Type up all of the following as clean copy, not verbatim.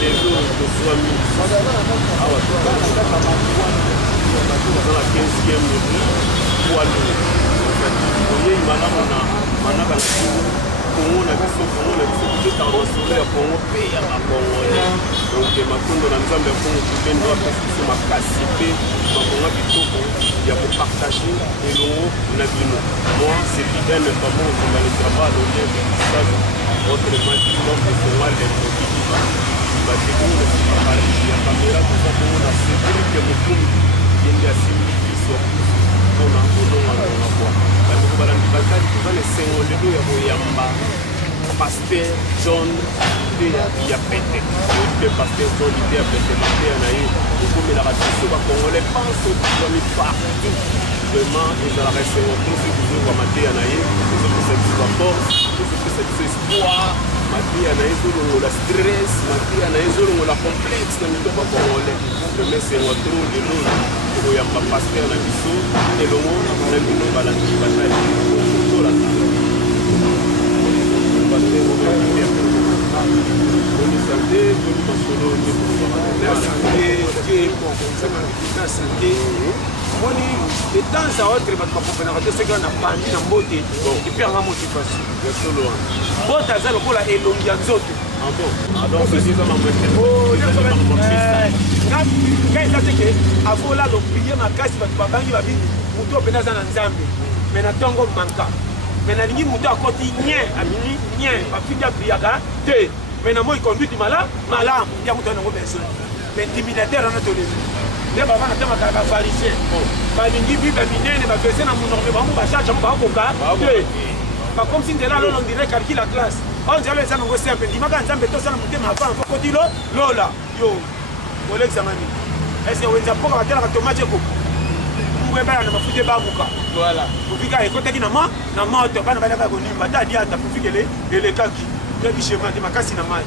les jours de soi dans la 15e poids lourd. Voyez, manaka Congo na biso peut tendance ya Congo pe ya Congolais. Donc makondo na nzambe ya Congo tupendo apesi biso makasi pe makonga kitoko ya kopartager elongo na bino. Moi c'est Fidèle notamment dans le travail de l'État. Autrement dit, donc c'est moi les motifs. Bah c'est bon le travail. Il y a caméra tout ça pour on a sécurité que mon film vient de simplifier sur on a on voit. Dans les singles de Yamba, Pasteur John il a pété. Le Pasteur John il a pété. Comme il a raté Congolais pense aux partout. Vraiment, ils ont resté au tout ce que vous avez dit. Ils ont fait cette force, ils ont fait cet espoir. Ils ont la stress, ils ont la complexe. Ils ont pas Congolais. Mais c'est notre rôle de nous. Il y a un pasteur dans le biseau et le monde a une balance de bataille. de temps à autre, c'est qu'on a pandi dans beauté et puis on a motivation. Beauté, c'est le coup là et l'ongianzote. Ah bon? Ah donc c'est ça ma moitié. Oh, quand il a dit que avant là, l'oublier ma casse, parce que papa il va dire, muto penaza na nzambe, mais na tongo manka. Mais na lingi muto akoti nyen, amini nyen, pa fidi apriaka te. Mais na moi il conduit malade, malade, il y a muto na besoin. L'intimidateur on a toléré. Les parents n'ont pas pharisien. Balingi bi baminene ba verser na monorme ba mo ba charge ba koka. Pas comme si là on dirait calcul la classe. On dirait ça ngo simple. Imaka nzambe to sana mutema fa fa kotilo lola. Yo. Ole examani. Est-ce que wenza poka batela ka tomate ko? Ngwe ba na mafute ba muka. Voilà. Kufika ekotaki na moto bana bana ka konimba ta dia ta kufika le kaki. Le bichema de makasi na mai.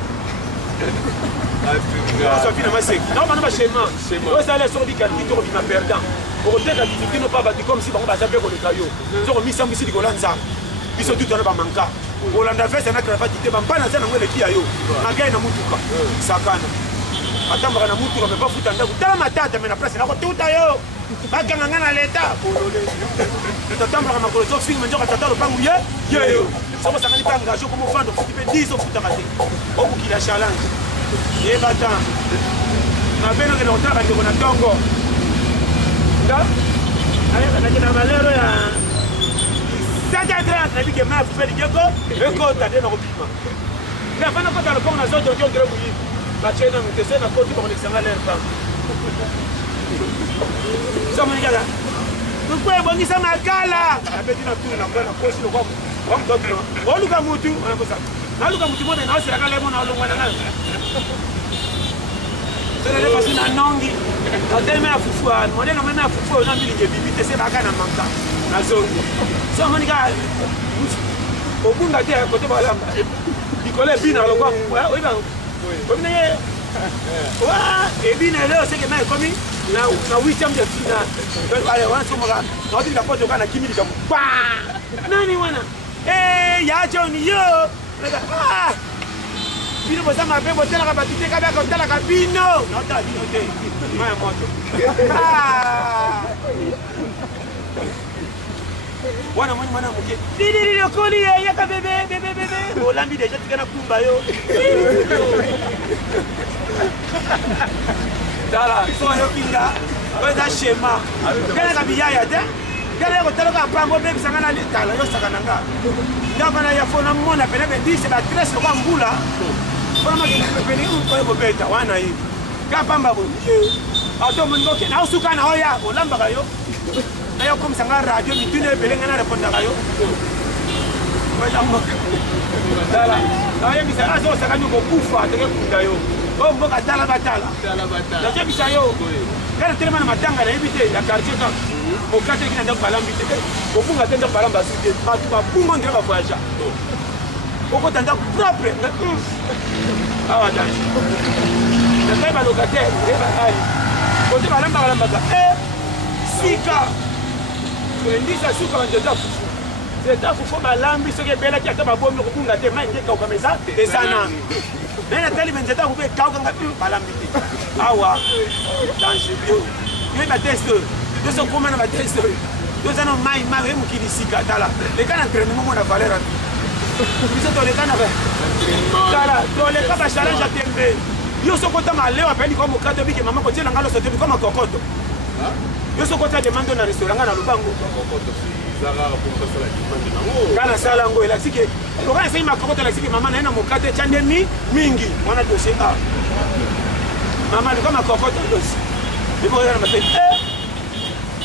Ça finit ma sec. Non, mais schéma. Vous allez sur des qualités qui sont perdants. Pour dire que nous pas battu comme si on va s'appeler pour le caillou. Nous avons mis ça ici de Golanza. Ils sont tous dans le Bamanka. Golanda fait un acte de pas dans le Kiayo. Again à Mutuka. Sakana. Attends, on a Mutuka, mais pas foutre en dans ma tête, mais la place est là. Tout à l'heure. Pas qu'un à l'état. T'attends, on a ma collection, film, mais t'attends le pangouillé. Yo. Ça va s'arrêter pas engagé comme au fond, donc tu peux 10 ans pour t'arrêter. Beaucoup qui la challenge. Et bata, ma belle est en train de faire un tongo. Là, avec un malheur, ça a été un avis qui m'a fait du gecko, et quand t'as des robinets. La fin de quand le pont a zone de Dieu, ma chaîne de scène à côté pour l'examen l'air pas. Ça m'a dit là. Nous pouvons bondir ça ma gala. La petite nature, la bonne approche, le roi. On nous a moutu, on a ça. Naluka mutu mona na osira kale mona olongwa na nani. Tele pasi na nongi. Na teme afufua, mona na mena afufua na mbili nge bibi tese baka na manka. Na zongo. So moni ka obunga te kote balamba. Bikole bina lokwa. Oiba. Obina ye. Wa, ebina leo seke na komi na wicham de fina. Ale wana somoga. Na odi ka poto kana kimili ka. Nani wana? Ya Johnny yo. Ah! Bino bosa ma pe botela ka batite ka ba ka tala ka bino. Na tala bino te. Ma moto. Ah! Wana mwana mwana muke. Didi okoli ya ka bebe. Olambi deja tikana kumba yo. Dala, so yo kinga. Oza shema. Kana ka biyaya te. Kana ko tala ka pambo bebe sangana letala yo sakananga. Gavana ya fona mona pene bendise ba tres ko ngula. Fona ma pene ko beta wana hivi. Kapamba bo. Auto mungo ke na usuka na hoya olamba kayo. Na yo komsanga radio mitune belenga na reponda kayo. Wala mo. Dala. Na yo bisa azo sakanyo ko kufa teke kunda yo. Ko mboka dala batala. Na je bisa yo. Kana telema na matanga na ebite ya quartier ka. Au cas où il y a un balam, au bout d'un temps, balam, c'est pas tout le monde qui va voyager. Au bout d'un temps, propre. Ah, attends. Le temps, le locataire, il va aller. Au bout d'un temps, balam, sika. Tu me dis ça, souka, on te donne. nzeta fufu balambi soki ebelaki ata babomi kobunga te mai ngeka okameza ezana me natali me nzeta kupe ekawukanga balambi te awa danger bio yo bateste toso koma na bateste toza na mai mai oye mokili sika tala leka na entraînement mona valeur abi biso toleka na tala toleka bachalenge ya tembe yo sokota malewa apeli kwa mokato bike mama kotiela nga loso tebi kwa makokoto yo sokota demande na restaurant nga na lubango kana sala yango elakisi ke lokana esei makokoto elakisi ke mama na ye na mokato etyandemi mingi wana dosie a mama likwa makokoto dosi ebokoyana mateni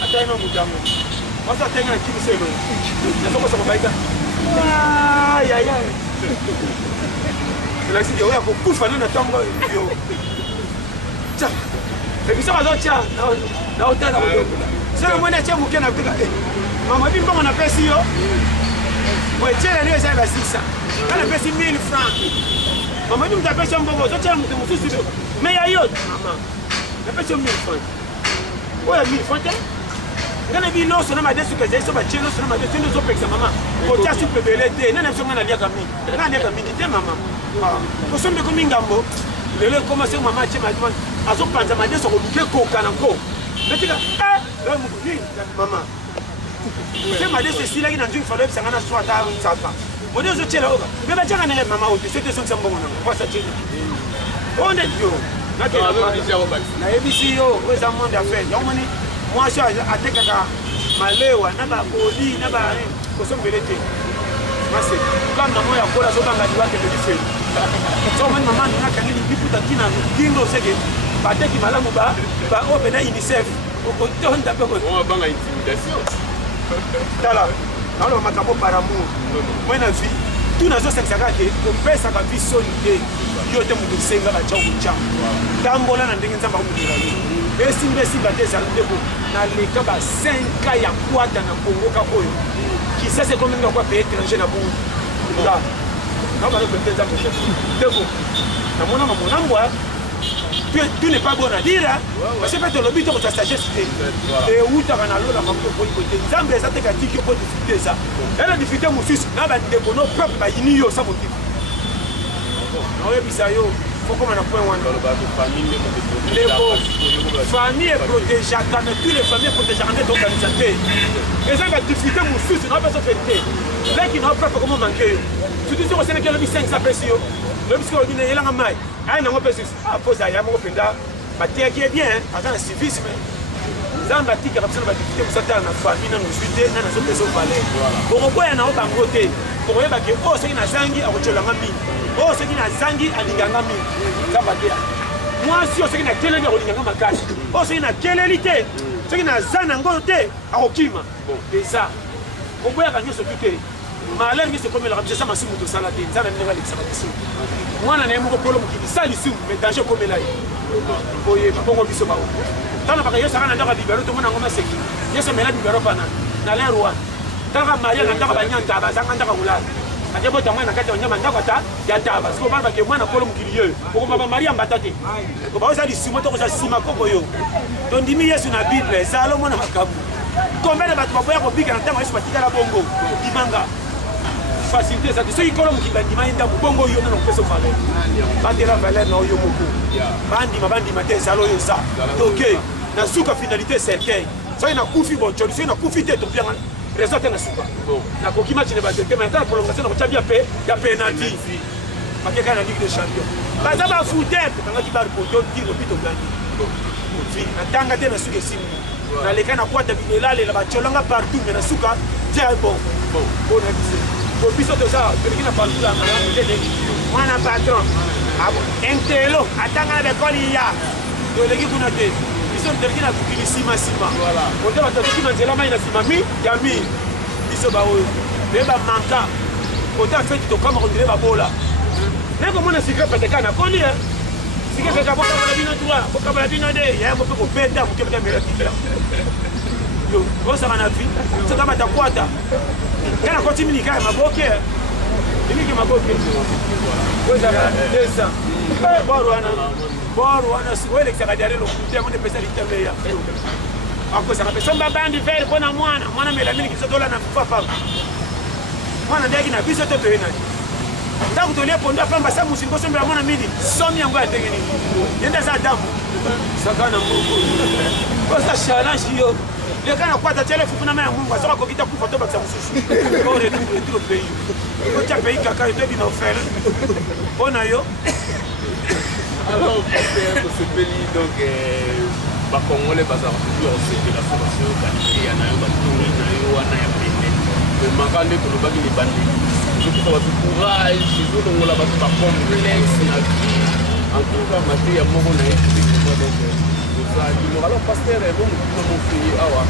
atayino mutango wasa atenga na kimiso elo nasokosa kobaika ayaya elakisi ke oya kokufa nana ntongo yo tya ebiso bazotya na otala soki omoni atye moke na kutika mama ebi mbongo napesi yo oetyeleli eza eba 600 kana pesi 1000 franc mama ebi mutu apesi yo mbongo ozotyela moto mosusu me ya yo mama napesi yo 1000 franc oyo 1000 franc te ngana ebi loso na madesuka ezali so batye loso na madesu nde ozopekisa mama kotya supe ebele te nana biso nga naliaka mingi nga naliaka mingi te mama kosombeko mingambo lelo ekoma se mama atye azopanza madesu akoluka ekoka na nko natika mama se madesu esilaki na nzungi falo ebisanga na so ata nsaka mode ozotyela oka mpe batyaka na ye mama ote so te songisa mbongo nango kwasa tyeli onde yo nayebisi yo oyo eza monde affaire yaomoni mwasi atekaka malewa na bakoli na kosombele te mase kama na moya kola azobanga liwake melifeli so omoni mama ningakanga liputa tina kingo oseke bateki malamu oyo pena unicef okotonda mpe tala naoloba makambo par amour moi na vie tu nazosekisaka ke kopesaka vi soni te yo te moto osenga batya okotya tambola na ndenge nzambe akomokela yo esimba esimba te ezala ndeko naleka ba 5 ya kwata na kongoka oyo kisasa ekominga kwa pe étranger na bongo nabalopete nzambe ndeko namona mamonambwa tu n'es pas bon à dire parce que peut-être le but de ta sagesse et où tu as un allo la mambo pour côté nzambe eza te katiki ko difficulté ça elle a difficulté mosusu na ba ndeko no peuple ba yini yo sa motif no ebisa yo faut comme na point wana famille est protégée mais tous les familles protégées en est organisateurs et ça va difficulté mosusu na pas ça fait là qui n'a pas comment manquer tu dis que c'est que le 500 pesos le bisco ni yelanga mai ai na ngope sisi apoza ya mo penda batiaki bien aka na civisme nzamba tika kabisa na badifite kusatana na famille na nzwite na nazo peso vale bokoboya na obango te bokoyeba ke o soki na zangi akocholanga mingi o soki na zangi alinganga mingi nzamba te mwasi o soki na keleli akolinganga makasi o soki na keleli te soki na zana ngo te akokima eza bokoboyaka nyonso tu te malheur ngi sekomelaka biso esa masumu tosala te nzambe ndenge alekisaka biso mwana na ye moko polo mokili sa lisumu me danger okomela ye boyeba bongo biso bao tala baka yesu aka na ndako ya bibero tomona yango maseki yesu amela bibero pana na ler wana talaka maria na ndako banyantaba azanga ndako kolala ake bota mwana na kati ya banyama ndako ata ya taba siko bana bake mwana polo mokili ye okomaba maria mbata te obaoza lisumu tokoza nsima koko yo tondimi yesu na bible ezala omona makambo kombele bato baboya kobika na ntango yesu batikala bongo dimanga facilité ça soki kolo mokili ndima ye ndambo bongo yo nana kopesa valeur batela valeur na oyo moko bandima te ezala oyo eza toke na suka finalité certain soki nakufi boncoli soki nakufi te topianga raison te na suka nakoki match na bazete mais ata na prolongation nakotya bia pe ya penalty bakeka na ligue des champions baza bafuter tokangaki baripoto tiro pi togani natanga te na suka esimbi naleka nakwata bilelela batiolanga partout mais na suka tia bon mpona biso biso toza toleki na partout la mwana patron intelo atanga na bekoli ya toleki kuna te biso toleki na kukili nsima ote bato toki na nzela mai na nsima ya mi biso baoyo me bamanka ote afeti tokama kondile babola nakomona sikre peteka na koli sikre peka bokabala bino droit bokabala bino de ya mope kobeta moke bota merakika yo osaka na vi soka batakwata kana koti minika ya maboke miliki maboke ozaka desa boro wana welekisaka diare lokutia monde pesa litemeya akosaka pe somba bandi vere mpona mwana mela miliki sotola na papa mwana ndeki na biso to toyena ntango tolie pondo apamba sa musingo sombela mwana mini somi yango ya ndenge nini yenda za damu sakana moko kosa challenge yo leka na kwata tele fufu na maya mungu asoka kokita kufa to bakisa mususu ko retour au pays ko tia pays kaka to bina ofere bona yo alors ce pays donc Congolais bazala toujours c'est la formation qualité ya nayo batuni nayo wana ya pene mais makande to lobaki ni bandi je trouve que courage je trouve la batu ba complexe na vie en tout cas mati ya moko na équipe donc ça dit alors pasteur et bon mon fille awa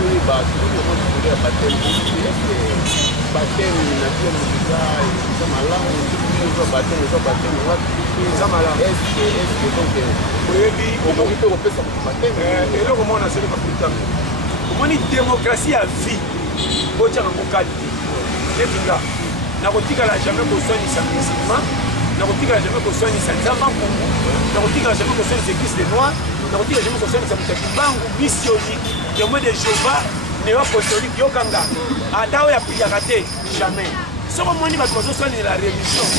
ni ba tout le monde voulait baptême est-ce baptême na pio musica ça malamu nous baptême ça malamu est-ce donc oyebi okoki kopesa baptême eloko mona sele baputami omoni démocratie ya vie botiaka kokalité etinga nakotikala jamais kosoinisa musulman nakotikala jamais kosoinisa nzamba nkungu nakotikala jamais kosoinisa église de noir nakotikala jamais kosoinisa mutaki mbangu misioni témoin de Jéhovah néo-apostolique yokanga ata oyo apiyaka te jamais soko moni bato bazosoinela la religion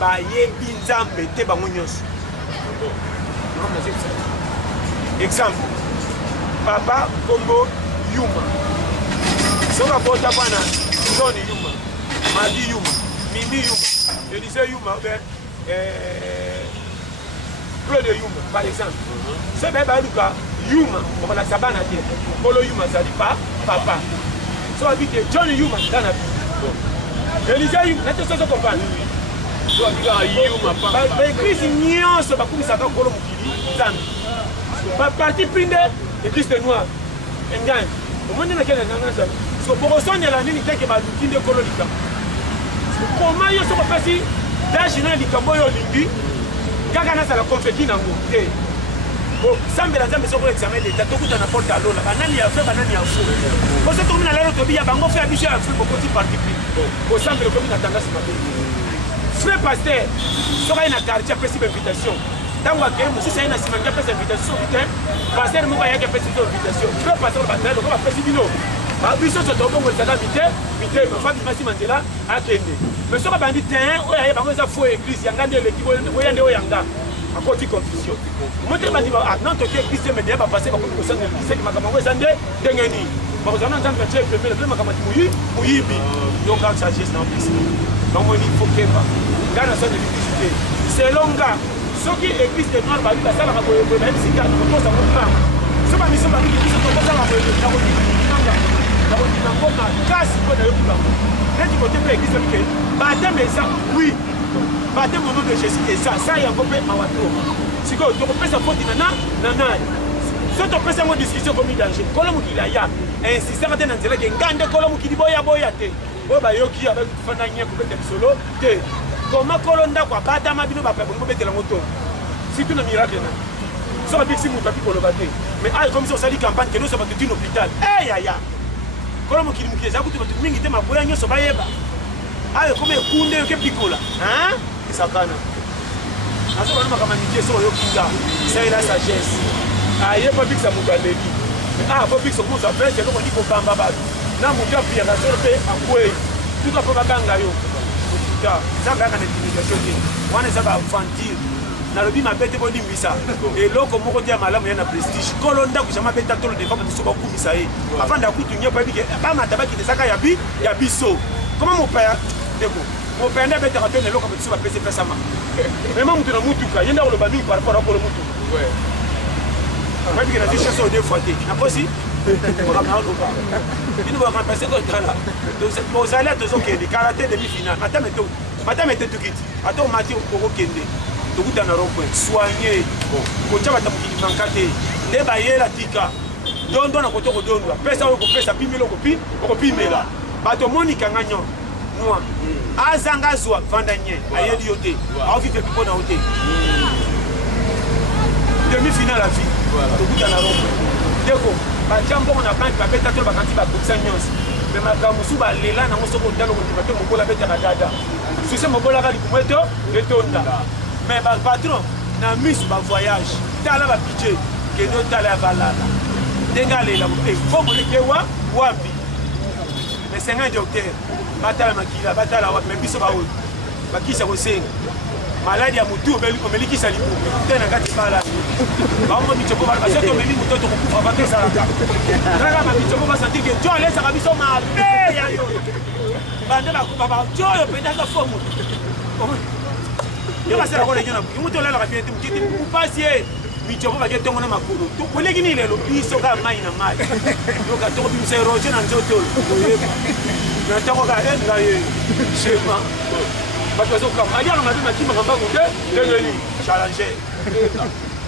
bayebi nzambe te bango nyonso exemple papa kombo Yuma soka bota bwana Tony Yuma Madi Yuma Mimi Yuma Elise Yuma Claude Yuma par exemple c'est bien baluka Yuma on va sabana te Polo Yuma ça dit pas papa so habite John Yuma dans la vie Elise Yuma n'était pas comprendre so habite Yuma ba église nyonso bakumisaka kolo mukili nzambe ba parti prinde église de noir engane omoni na kele nanga ça so bokosonyela nini teke baluki nde kolo likambo koma yo soko pesi dajina likambo oyo olingi kaka nazala confeti nango te sambela nzambe soko examen d'état tokutana porte alola banani ya fe banani ya fo koso tokomi na lelo tobiya bango fe ya biso ya fri bokoti parti pris kosambela okomi na tendance mabe frère pasteur soka ye na quartier apesi bainvitation ntango akeye mosusu aye na nsima nge apesa invitation te pasteur moko ayaki apesi to invitation frère pasteur batale loko bapesi bino biso so tobongolesaka mite fa bimasi nzela akende mais soki abandi terrain oyo aye bango eza fo église yanga nde eleki oya nde oyanga akoti confusion mote bandi non toki église te medeya bapase bakomi kosanga église eki makambo yango eza nde ndenge nini bakozala na nzambe batie pemele mpe makambo ati moyibi donc ak sagesse na opesi bamoni fo kemba nga na sone église te selon nga soki église de noir babi basalaka boyeboye bayebisika kotosa mokanga so bamiso babiki biso tokosalaka boyeboye nakotinanga nakondima ngoma kasi mpo nayoki bango neti kote mpe église obike bateme eza oui bateme au nom de jésus eza sa yango mpe awato sikoyo tokopesa foti na naye so topesa yango discussion komi danger kolo mokili aya insistaka te na nzela ke nga nde kolo mokili boya te oyo bayoki abafanda nye kobeta bisolo te koma kolo ndako abatama bino bapebongi bobetela ngo to surtout na miracle na so babikisi moto api koloba te mais aye komisi osali campagne keno so bato tino hôpital eyaya kolo mokili mokili eza kutu bato mingi te maboya nyonso bayeba aye komi ekunde yoke pikola esakana naso bano makambo mikie so oyokinga saela sagesse aye po bikisa moto aleki po bikisa komoso apese eloko ndi kobamba bato na moto apiyaka solo mpe akwei tuka mpo babanga yo nzambe aka na intimidation te wana eza baavantire nalobi mabe te bolimbisa eloko moko te ya malamu ya na prestige kolo ndako jama beta tolo defa mosusu bakumisa ye avanda kutu nye bayebike bamata bakite ezaka ya biso koma mopaya ndeko mopaya nde abetaka to na eloko mosusu bapesi epesama mema motu na mutuka ye nde akoloba mingi par rapport akolo mutuka bayebike na zi chasse ode fois te nakosi bino bakampense kotala ozali atozokende kala te demi-finale matame te tukiti ata omati okokende tokuta na rond-point soigne kotya bata mokili manka te nde bayela tika dondo na koto kodondwa pesa oyo kopesa pimela okopimela bato monikanga nyo noa azanga azwa vanda nye ayeli yo te aofife pipo na yo te demi-finale avi tokuta na rond-point ndeko batia mbongo na banke babeta to bakanti babokisa nyonso me makambo mosusu balela nango soki otala kondima te mobola abetaka dada susi mobolaka likumu etonda me bapatron na miso bavoyage tala babudget kende otala ya balala ndenge alela efo moleke wapi mais c'est un docteur batala makila batala wa mais biso ba oyo bakisa kosenga maladi ya mutu omelikisa lipupe tena kati bala baomo bichoko bala parce que omeli mutu tokokufa bakesalaka kaka babichoko basanti ke jo alesaka biso mabe ya yo bande bakufa bajo oyo pendaka fo mutu yo basala kona nyona mutu olalaka bien te mukiti mupasi ye bichoko bake tongo na makulu koleki ni lelo biso ka mai na mai yo ka toko bimisa erosion na nzoto oyeba na toko ka enga ye shema bato bazokama aliaka mabe makimaka mbangu te ndengeli challenger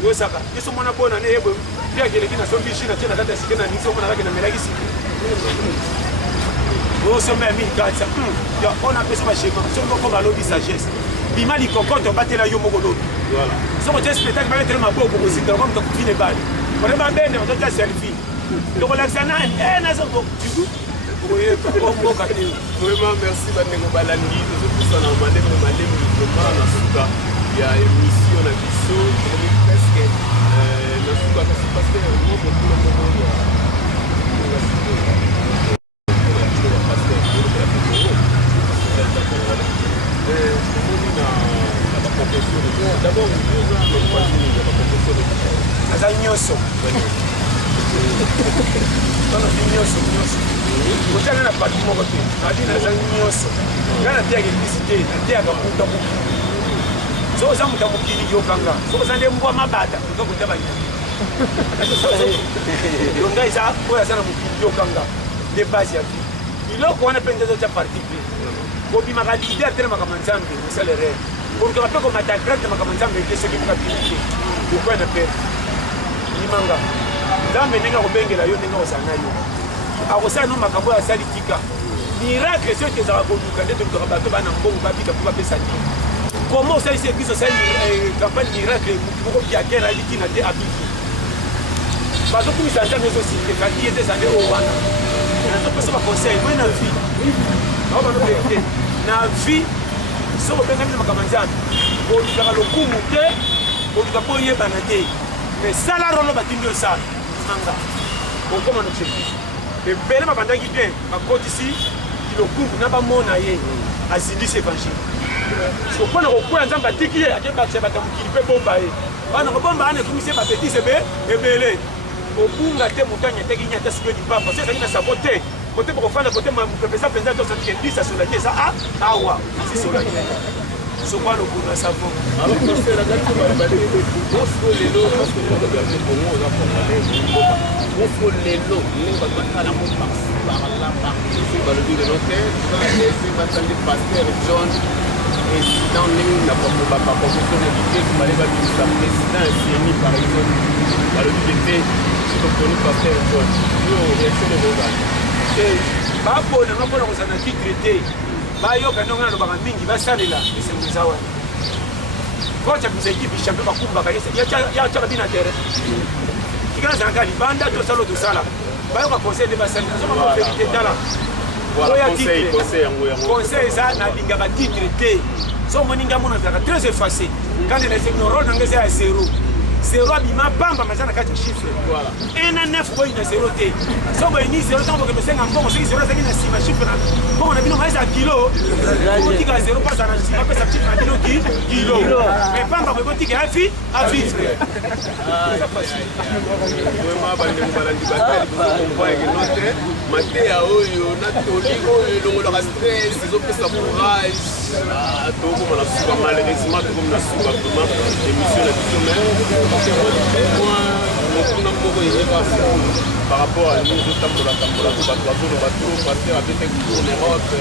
yosaka yeso mwana bona ne yebo pia keleki na sombi shina tena kata sikena niso mwana kake na melaki siki osomba ya 1400 ya on appelle ça chez moi songo ko balobi sagesse bima likokoto batela yo moko lobi voilà soko te spectacle ba mettre maboko ko zinga comme to kufine bali on ba bende on to selfie to ko laksana na songo du vraiment merci bandengo balandi tozopesa na mandemo vraiment na suka ya émission na biso presque na suka kasi parce que moko kula moko d'abord nyonso kotana na pati moko te adi naza nyonso nga nateyaka eglise te nateyaka muta mokili soki oza muta mokili yokanga soki oza nde mbwa mabata okokuta banyama longa eza oyo aza na mokili yokanga de base ya vie biloko wana mpe nzeza otya parti mpe kobimaka lider atelemaka manzambe mosala rere kolukaka mpe komata grade makambo nzambe te soki mokabilite okwena mpe limanga nzambe ndenge akobengela yo ndenge akosala na yo akosala no makambo oyo asali tika miracle soki ezalaka koluka nde tolukaka bato bana mbongo babika mpo bapesa nini komo osalisi eglise osali campagne miracle moko biakere aliki na te abiki bazokumisa nzambe ezosikekaki ye te ezande oyo wana nazopesa baconseil moi na vie ao banobete na vie soki obengami na makambo nzambe olukaka lokumu te oluka mpo oyebana te mais sala rolo batindi osala anga okoma na objectif ebele babandaki bien bakotisi kilokumbu na bamona ye azindisi évangile mpona kokwea nzambe atiki ye akebakisa bato mokili mpe bomba ye wana kobomba wana ekomisi bapetise ebele obunga te moto anyataki nyata soki libamba so ezali na savo te kote bokofanda kote mopepesa mpenza tosatike ndisa solaki eza awa sisolaki sokwa lokuna savo alors pasteur akati balobali mofo lelo parce que balobi bongo oza kongale mofo lelo ndenge bato batala mo parci balobi lelo te esi batandi pasteur John président ndenge na baproposition na biteki bale babimisa président esieni par exemple balobi te tokoni pasteur John yo réaction ezozala babonanga mpona kozala na titre te bayoka ndongo nalobaka mingi basalela esengo eza wana kocha bisa ekipe champion bakumbaka yatiaka bina terrain tikana zalaka libanda tosala oyo tosala bayoka conseil nde basalela sokama verité tala oya titre conseil eza nalingaka titre te so omoni ngambo nazalaka très effacé quand na role nanga eza ya zéro zéro abima pamba maza na kati ya chiffre 1 na 9 boyi na zéro te so boyi ni zéro ntango boke tosenga mbongo soki zéro azalaki na nsima chiffre na mbongo na bino maeza kilo otika zéro mpasa na nsima apesa chiffre na bino kilo mais pamba boyi botika ya vivre vraiment bandeko balandi batali bozokomprendre note mateya oyo natoli oyo elongolaka stress ezopesa courage tokomona suka malheureusement tokomona suka vraiment émission na biso mais mokuna moko eyeba par rapport à nous otambola to bato bazoloba to pasteur abetaki tour en Europe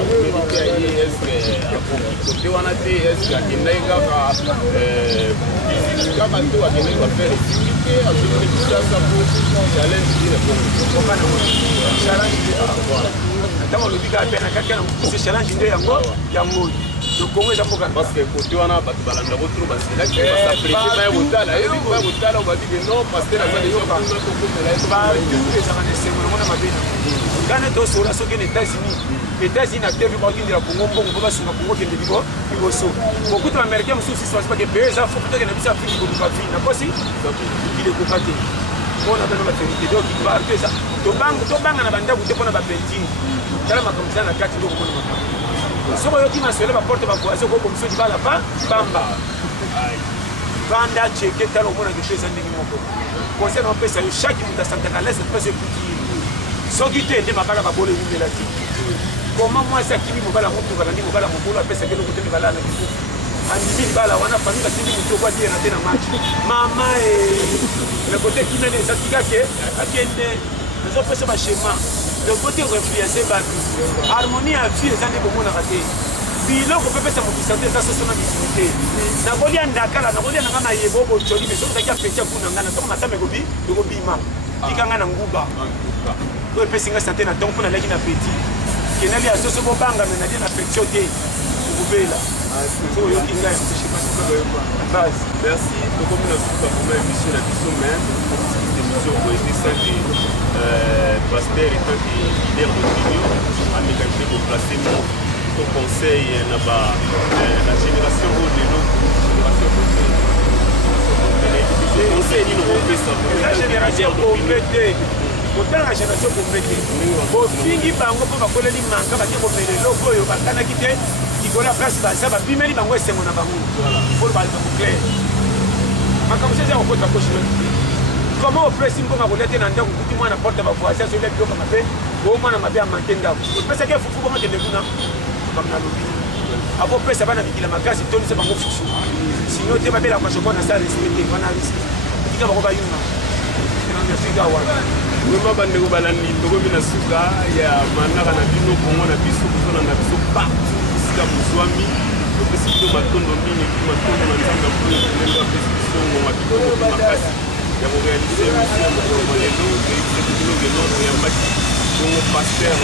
américain ye estce akoki kote wana te estce akendaki kaka to akendaki bafere esiki te azokaki kisasa po challenge ine ntango olobi kaka mpe na kaka na mokuse challenge nde yango lokongo eza mboka parce que kote wana bato balandako tro baselaki basaprete baya kotala yebi baya kotala babike non pasteur aza ezaka na esengo nango na mabena ngana tosola soki na états-unis na tv bakokindela kongo mbongo mpo basunga kongo kende liboso bokuta baaméricain mosusu sisi basipake pe eza fo kutokende biso afrike koluka vi nakosi mokili ekoka te mpona beno baverité donc partout eza tobanga na bandako te mpona bapentine tala makambo eza na kati nde okomona makambo soki oyoki masolo baporte bavoise okobomisa libala pamba vanda cheke tala omona keto eza ndenge moko conseil na opesa yo chaque moto asantaka lese mpesa ekuti soki te nde mabala babolo ewumela te koma mwasi akimi mobala motuka nandi mobala mobolo apesaki eloko te mibala na kifu andimi libala wana fami basindi motu okwadiena te na match mama le kote kimene eza tikake akende nazopesa bashema le kote refluence bato harmonie ya vie eza nde bomonaka te biloko mpe pesa mokisa te eza soso na misuni te nakolia ndakala nakolia nanga na yebo bocoli me soki ozaki apeti akuna nga na ntongo matama ekobima tika nga na nguba oyo epesi nga sante na ntongo mpo naleki na peti kenali asoso bobanga me nalia na pektio te okobela so oyoki ngai base merci tokomi na suka koma émission na biso mais émission okoyete sante pasteur etaki leader d'opinion amekaki koplace mo to conseil na la génération oyo lelo génération conseil nini okopesa la génération kompete kotala génération kompete bofingi bango mpo bakoleli manga bake komela eloko oyo bakanaki te likolo ya place baza babimeli bango esengo na bango po balibako claire makambo so eza kokota koshinoki te koma opresi mbonga kolia te na ndako kuti mwana porte bavoisin solia biloko mabe boomwana mabe amanke ndako opesaki efufu bongo tende kuna nalobi apopesa bana mikila makasi tonisa bango fusu sino te babela kwa shoko na sa respecte wana riski tika bako bayunga nafika wana wema bandeko balandi tokomi na suka ya manaka na bino kongo na biso kozona na biso partout esika bozwami opesi bino matondo mingi epi matondo na nzambe akoyelelo apesi biso ngonga kitoko makasi ya korealize émission mokolo lelo toyebise bino lelo toyambaki bongo paster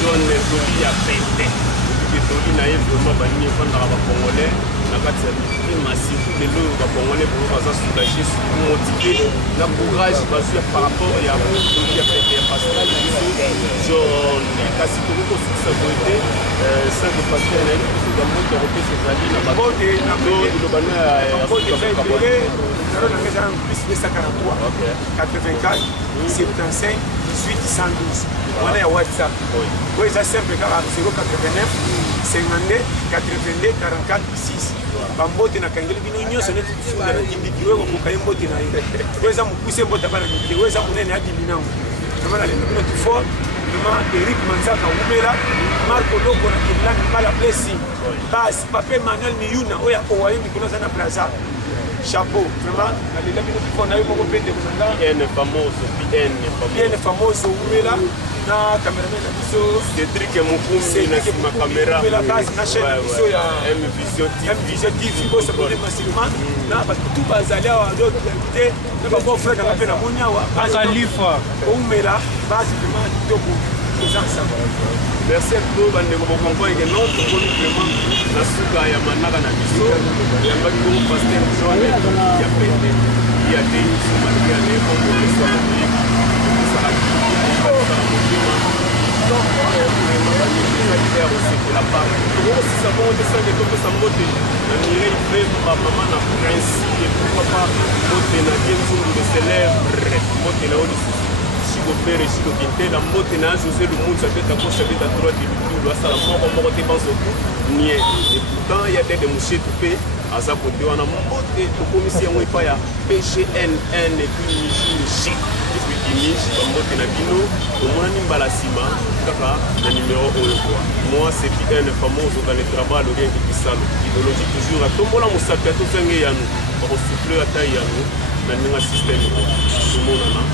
John Toli ya pete toli na ye vraiment banini efandaka bacongolais na kati ya prima surtout lelo bacongolais bongo baza soulage motive na courage bazwi par rapport ya toli ya pete ya paster biso John kasi tokoki kosukisa boye te cinque paster na ye biso bambote akopesa ezali na bilobano ya plus 243 84 75 18 112 wana ya whatsapp oyo eza simple kaka 089 52 82 44 6 bambote nakangeli bino nyonso neti kufunda na kindiki oyo kokoka ye mbote na ye oyo eza mokuse mbote abana mikili oyo eza monene adimi nango vraimen nalembi bino tifort vraiment Eric Manzaka Umela Marco Lobo na Kinland Mala Blessing basi Pape Manuel Miyuna oyo akowaye mikolo aza na plaza chapeau, vraiment, on a eu beaucoup de bien famoso, Umela, na cameraman Cédric Mukumi na caméra la base na chaîne Vision TV ko se connaît massivement na parce que tout bazali à d'autres invités na ba bon frère na pena monia wa Khalifa Umela base vraiment kitoko merci beaucoup bandeko bokongo eke non tokoni vraiment na suka ya manaka na biso yambaki bongo paster Joane ya pete ya te somaliki ya ne kongoleso na moyebi esalaki ekalisaka motema donc vraiment bandeko ezali ya kosepela pare tokokosisa bongo te sange topesa mbote na mirei vrema bamama na principe pourquoi pas mbote na die nzungu de célèbre mbote na yo lisusu Chico Pere, Chico Quintela, mbote na José Lumunza, beta gauche, beta droite, Lutulu, asala moko te banzoku, nie. Et pourtant, il y a des mouchés toupés, à sa côté, on a mbote, tokomisi yango epa ya PGNN, et puis Michi, et puis Dimichi, mbote na bino, omona nimbala sima, kaka, na numéro oyo quoi. Moi, c'est PN, famoso, dans les travaux, le rien qui salo, idéologie toujours, à tombola moussaka, tout senge yanu, pour souffler à taille yanu, na ninga système, tout le monde en a.